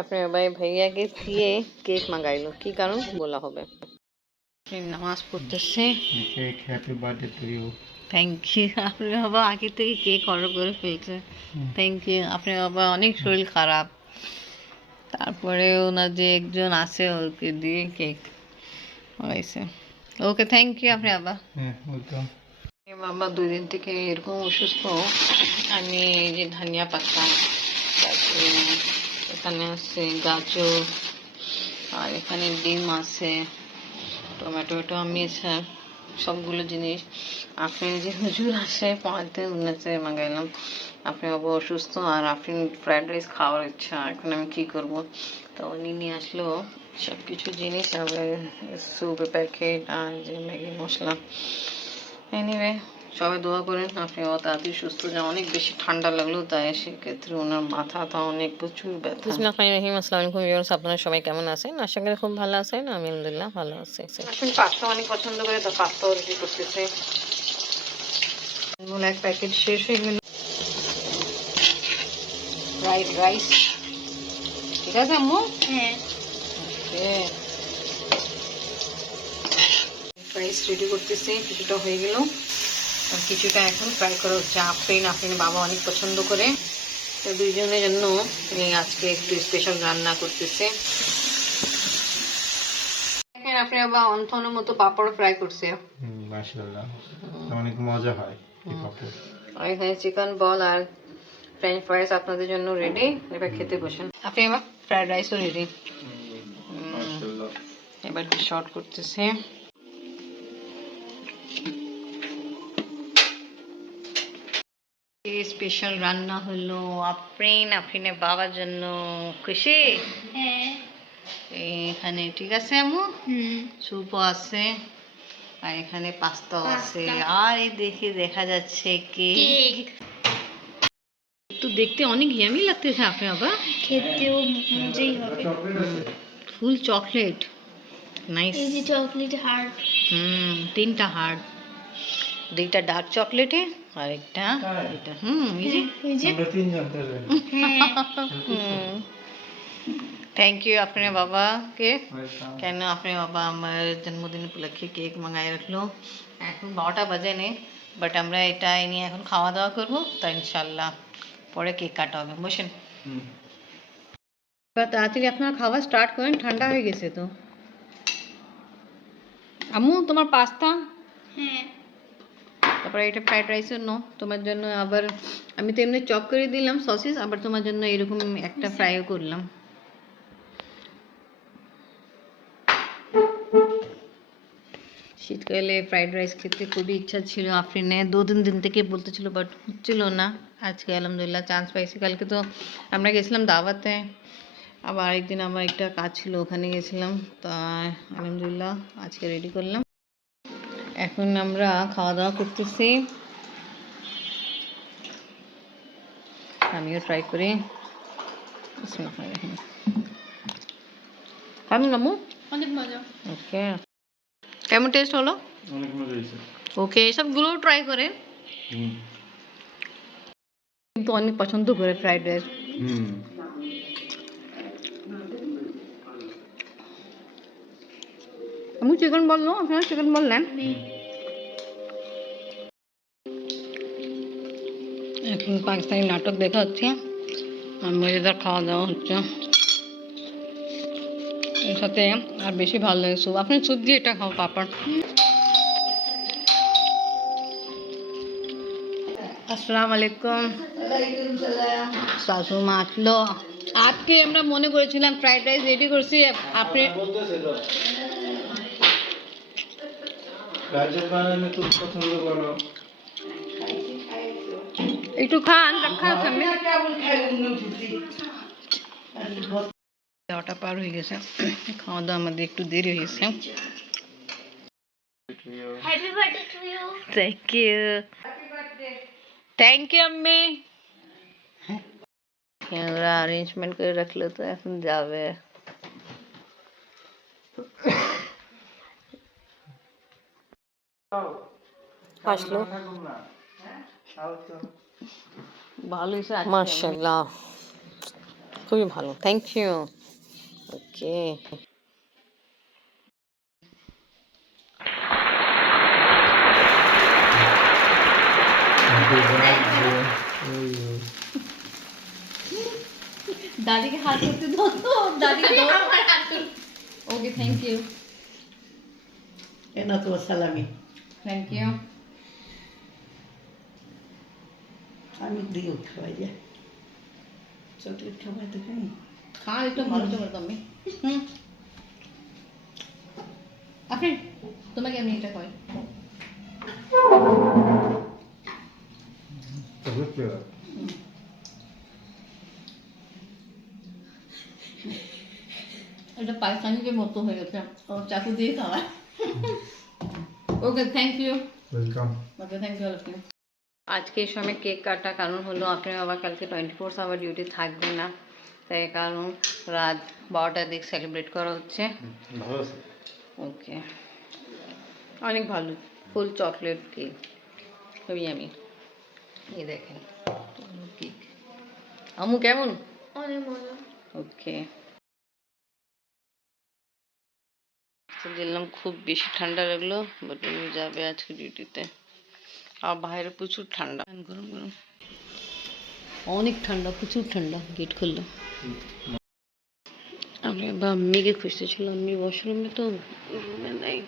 আপনার ভাই ভাইয়াকে দিয়ে কেক মাগাইলো, কি কারণ বলা হবে। নামাজ পড়তেছে। Cake happy birthday to you. Thank you. আপনি বাবা আগে থেকে কেক অর্ডার করে ফেলছে। Thank you. আপনার বাবা অনেক শরীর খারাপ, তারপরে ওনার যে একজন আছে ওকে দিয়ে কেক হয়েছে। ওকে থ্যাংক ইউ আপনার বাবা। হ্যাঁ ওয়েলকাম। বাবা 2 দিন থেকে এরকম অসুস্থ। আমি এই যে ধনিয়া পাতা, তারপরে এখানে আছে গাজর, আর এখানে ডিম আছে, টমেটো আমি সবগুলো জিনিস আপনি যে হুজুর আসে পড়াতে উন্নতে মাগাইলাম। আপনি বাবা অসুস্থ আর আপনি ফ্রাইড রাইস খাওয়ার ইচ্ছা, এখন আমি কি করব। তো উনি নিয়ে আসলো সব কিছু জিনিস, আবার স্যুপের প্যাকেট আর যে ম্যাগি মশলা। এনিওয়ে সবাই দোয়া করেন আপনি বাবা তাড়াতাড়ি সুস্থ যান। অনেক বেশি ঠান্ডা লাগলো, তাই সেক্ষেত্রে ওনার মাথাটা অনেক প্রচুর ব্যথা। বিসমিল্লাহির আসসালামু আলাইকুম ভিউয়ার্স, আপনারা সবাই কেমন আছেন? আশা করি খুব ভালো আছেন। আমি আলহামদুলিল্লাহ ভালো আছি। এখন পাস্তা অনেক পছন্দ করে, তো পাস্তাও রেডি করতেছে। এক প্যাকেট শেষ হয়ে গেল। ফ্রাইড রাইস ঠিক আছে আম্মু? হ্যাঁ। রাইস রেডি করতেছি, কিছুটা হয়ে গেল আর কিছুটা এখন ফ্রাই করা হচ্ছে। আপনি বাবা অনেক পছন্দ করে, তো দুইজনের জন্য আজকে একটু স্পেশাল রান্না করতেছে। দেখেন আপনি বাবা অন্থনের মতো পাপড় ফ্রাই করছে। মাশাআল্লাহ, অনেক মজা হয় এই পাপড়। আর এখানে চিকেন বল আর ফ্রেঞ্চ ফ্রাইস আপনাদের জন্য রেডি। এবার খেতে বসেন। আপনি আমার ফ্রাইড রাইসও রেডি। এবার শর্ট করতেছে। স্পেশাল রান্না হলো আফরিনের বাবার জন্য। খুশি? হ্যাঁ। এখানে ঠিক আছে আম্মু, স্যুপও আছে আর এখানে পাস্তাও আছে, আর এই দেখা যাচ্ছে কেক। তো দেখতে অনেক ইয়ামি লাগতেছে আপনি বাবা, খেতেও মজাই হবে। ফুল চকলেট, নাইস। এই যে চকলেট হার্ট, 3টা হার্ট, 2টা ডার্ক চকলেটে আর একটা এটা। এই যে আমরা তিনজন তো জানি। থ্যাংক ইউ আপনার বাবাকে। কেন আপনার বাবা আমার জন্মদিন উপলক্ষে কেক মাঙায় রাখলো। এখন 12টা বাজে নেই, বাট আমরা এটা নিয়ে এখন খাওয়া দাওয়া করবো, তা ইনশাল্লাহ পরে কেক কাটা হবে। বসেন। তাড়াতাড়ি আপনার খাওয়া স্টার্ট করেন, ঠান্ডা হয়ে গেছে তো। আম্মু তোমার পাস্তা, হ্যাঁ, তারপরে এটা ফ্রাইড রাইসের নো তোমার জন্য। আবার আমি তো এমনি চপ করে দিলাম সসেস, আবার তোমার জন্য এরকম একটা ফ্রাইও করলাম। শীতকালে ফ্রাইড রাইস খেতে খুবই ইচ্ছা ছিল আফরিনের, 2-3 দিন থেকে বলতেছিল, বাট হচ্ছিল না। আজকে আলহামদুলিল্লাহ চান্স পাইছি। কালকে তো আমরা গেছিলাম দাওয়াতে, আবার আরেকদিন আমার একটা কাজ ছিল, ওখানে গেছিলাম। তা আলহামদুলিল্লাহ আজকে রেডি করলাম। এখন আমরা খাওয়া দাওয়া করতেছি। আমিও ট্রাই করি। কেমন আম্মু? অনেক মজা। ওকে, কেমন টেস্ট হলো? অনেক মজা হয়েছে। ওকে, সবগুলো ট্রাই করে কিন্তু অনেক পছন্দ করে ফ্রাইড রাইস। আমি চিকেন বললো, আপনারা চিকেন বললেন। এখন পাকিস্তানি নাটক দেখা হচ্ছে আর মজাদার খাওয়া দাওয়া হচ্ছে। এর সাথে আর বেশি ভালো লাগে স্যুপ। আপনি স্যুপ দিয়ে এটা খাও পাপড়। আসসালামু আলাইকুম। শাশু মা আসলো। আজকে আমরা মনে করেছিলাম ফ্রাইড রাইস রেডি করছি, আপনি একটু খান, খাওয়ার সামনে। দেওয়াটা পার হয়ে গেছে, খাওয়া দাওয়া আমাদের একটু দেরি হয়েছে। Happy birthday to you. Thank you, thank you আম্মি। ক্যামেরা অ্যারেঞ্জমেন্ট করে রাখলো, তো এখন যাবে। আসলো ভালো হয়েছে মাশাআল্লাহ, খুবই ভালো, থ্যাংক ইউ। ওকে, দাদিকে হাত করতে দাও তো, দাদিকে দাও আমার হাত। ওকে, থ্যাংক ইউ, এনা তো সালামি থ্যাংক ইউ। আমি দিও খাওয়াই যায় চকলেট খাওয়াই তো খাই খা, একটু ভালো তো করতাম আমি। আপনি তোমাকে আমি এটা কই চকলেট ফ্লেভার। এটা পাকিস্তানিদের মতো হয়ে গেছে, ও চাকু দিয়ে খাওয়ায়। Okay, thank you. Welcome. Okay, thank you আপনি। আজকে এই সময় কেক কাটা কারণ হলো আপনার আবার কালকে 24 আওয়ার ডিউটি থাকবে না, তাই কারণ রাত 12টার দিক সেলিব্রেট করা হচ্ছে। ভালো আছে। ওকে, অনেক ভালো, ফুল চকলেট কেক, খুবই আমি। এই দেখেন কেক, আমু কেমন? অনেক মজা। ওকে, দিলাম, খুব বেশি ঠান্ডা লাগলো, বাট উনি যাবে আজকে ডিউটিতে। আর বাইরে প্রচুর ঠান্ডা, গরম গরম, অনেক ঠান্ডা, প্রচুর ঠান্ডা। গেট খুললো, আমি বা আম্মিকে খুঁজতেছিলাম, আম্মি ওয়াশরুমে তো রুমে নাই,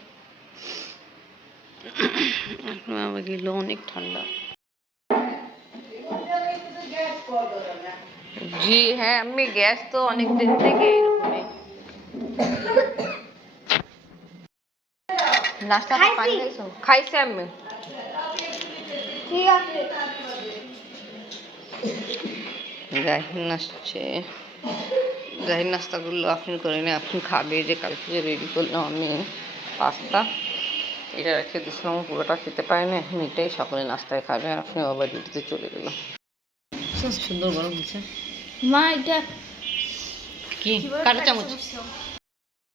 এখন আবার গেল, অনেক ঠান্ডা। জি হ্যাঁ আম্মি, গ্যাস তো অনেক দিন থেকে এরকমই। নাস্তা করে পানি খাইছো? খাইছে আম্মি। ঠিক আছে। গাহিন আসছে, গাহিন নাস্তাগুলো আপনি করে নিয়ে আপনি খাবে, যে কালকে যে রেডি করলাম আমি পাস্তা, এটা রেখে দিয়েছিলাম, পুরোটা খেতে পারে না, এখন এটাই সকালে নাস্তায় খাবে। আর আপনি আবার ডিউটিতে চলে গেল। সুন্দর গরম দিচ্ছে। মা এটা কি কাটা চামচ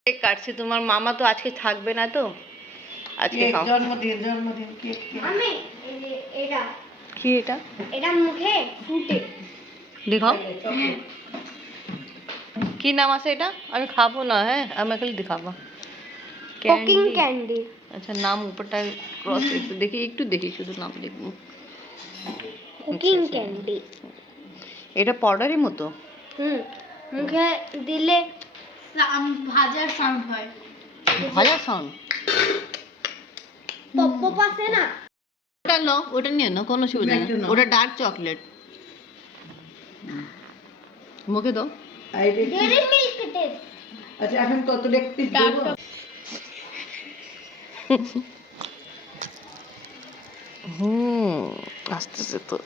কেক কাটছি, তোমার মামা তো আজকে থাকবে না, তো আজকে খাও। জন্মদিন কেক আমি এটা কি এটা? এটা মুখে ফুটে দেখাও কি নাম আছে এটা, আমি খাবো না। হ্যাঁ, আমি খালি দেখাবো। Cooking Candy? ক্যান্ডি। আচ্ছা, নাম উপরটা ক্রস একটু দেখি, একটু দেখি, শুধু নাম দেখবো। কুকিং আচ্ছা, আচ্ছা। ক্যান্ডি। এটা পাউডারের মতো। মুখে দিলে ভাজার সাউন্ড হয়। ভালো সাউন্ড। পপ পপ আছে না? ওটা লো, ওটা নিয়ে নাও, কোনো অসুবিধা নেই। একটু নাও। ওটা ডার্ক চকলেট। মুখে দাও। Dairy milk taste. আচ্ছা এখন কত দেখতে দেবো আসতেছে তো।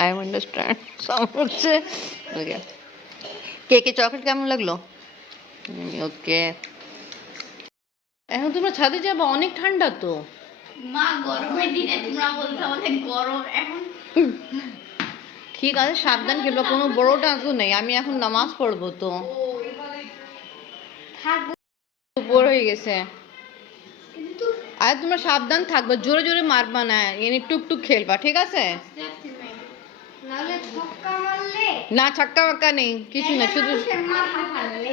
আই আন্ডারস্ট্যান্ড, সাউন্ড হচ্ছে। ওকে, কেকে চকলেট কেমন লাগলো? ওকে, এখন তোমরা ছাদে যাবো, অনেক ঠান্ডা তো। মা গরমের দিনে তোমরা বলছো অনেক গরম, এখন ঠিক আছে, সাবধান খেলবা, কোনো বড়টা তো নেই, আমি এখন নামাজ পড়বো তো। থাক। উপর হয়ে গেছে। আর তোমরা সাবধান থাকবা, জোরে জোরে মারবা না, এনে টুকটুক খেলবা, ঠিক আছে? নালে ছক্কা মারলে না ছাক্কা মাক্কা নেই, কিছু না, শুধু মানুষের মাথা ফাটলে।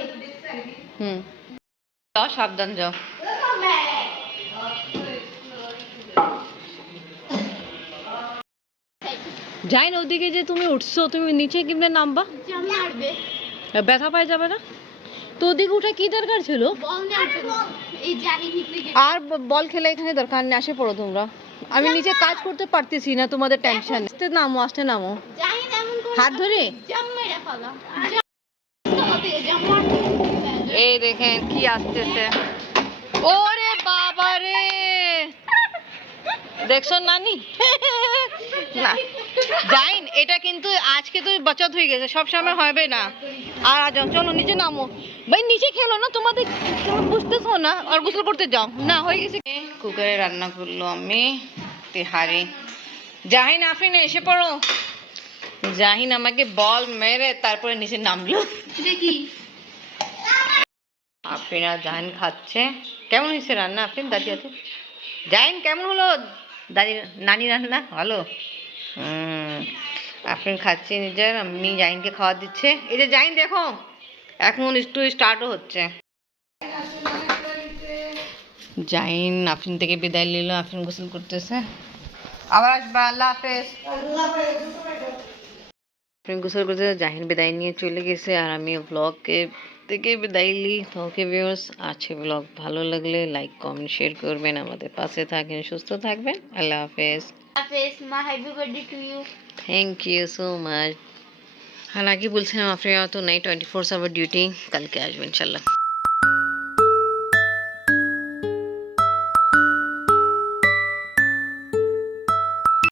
যাও, সাবধান যাও। যাই না ওদিকে, যে তুমি উঠছো, তুমি নিচে কিভাবে নামবা? মারবে ব্যথা পাই যাবে না তো? ওদিকে উঠে কি দরকার ছিল? বল নেওয়ার জন্য। এই জানি ঠিক আর বল খেলা এখানে দরকার নেই, আসে পড়ো তোমরা। আমি নিচে কাজ করতে পারতেছি না, তোমাদের টেনশন। আস্তে নামো, আস্তে নামো, জানি না এমন করে হাত ধরে। জাম্মাইরা ফেলা। এই দেখেন কি আসতেছে, ওরে বাবা রে, দেখছো নানি? না জাইন, এটা কিন্তু আজকে তো বাচাত হয়ে গেছে, সব সময় হবে না। আর আজ চলো নিচে নামো, ভাই নিচে খেলো না, তোমাদের তুমি বুঝতেছো না? আর গোসল করতে যাও না, হয়ে গেছে। কুকারে রান্না করলো আমি তেহারি। জাহিন আফরিন এসে পড়ো। জাহিন আমাকে বল মেরে তারপরে নিচে নামলো। দেখি আফরিন আর জাহিন খাচ্ছে। কেমন হয়েছে রান্না আফরিন? দাদি আছে। জাহিন কেমন হলো দাদি নানি রান্না? ভালো আপনি খাচ্ছি নিজের, আমি জাইনকে খাওয়া দিচ্ছে। এই যে জাইন দেখো, এখন একটু স্টার্টও হচ্ছে। জাইন আফরিন থেকে বিদায় নিল, আফরিন গোসল করতেছে। আবার আসবা, আল্লাহ হাফেজ। আফরিন গোসল করতেছে, জাহিন বিদায় নিয়ে চলে গেছে, আর আমি ব্লগে থেকে বিদায় নিই। তো ওকে ভিউয়ার্স, আছে ব্লগ ভালো লাগলে লাইক কমেন্ট শেয়ার করবেন, আমাদের পাশে থাকেন, সুস্থ থাকবেন। আল্লাহ হাফেজ। হাফেজ মা, happy birthday to you. Thank you so much. হালাকি বলছিলাম আফরিন তো নাই, 24 আওয়ার ডিউটি, কালকে আসবেন ইনশাল্লাহ।